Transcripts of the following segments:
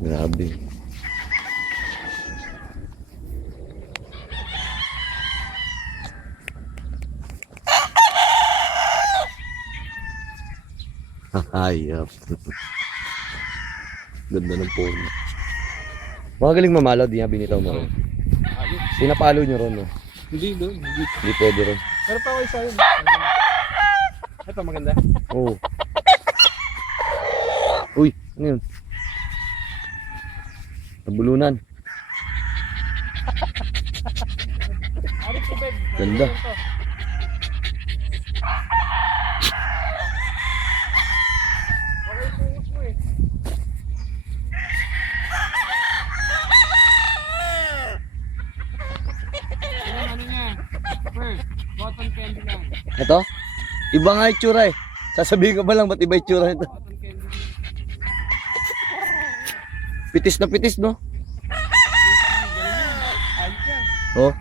Grabe. Hayop. Ganda ng forma. Magaling mamalo, di nga binitaw mo rin. Pinapalo nyo ron, no? Hindi doon. Hindi pwede ron. Pero pa ako isa yun. Ito maganda. Oo. Uy, ano yun? Nabulunan. Arik tubig. Ganda. Okay, sungos mo eh. Ano niya? First, cotton candy lang. Ito? Iba nga itsura eh. Sasabihin ko ba lang ba't iba itsura nito? Cotton candy. Pitis na pitis, no? Ayos yan. Oh.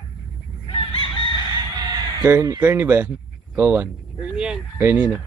Kearney ba yan? Kowan. Turn yan. Kearney, no?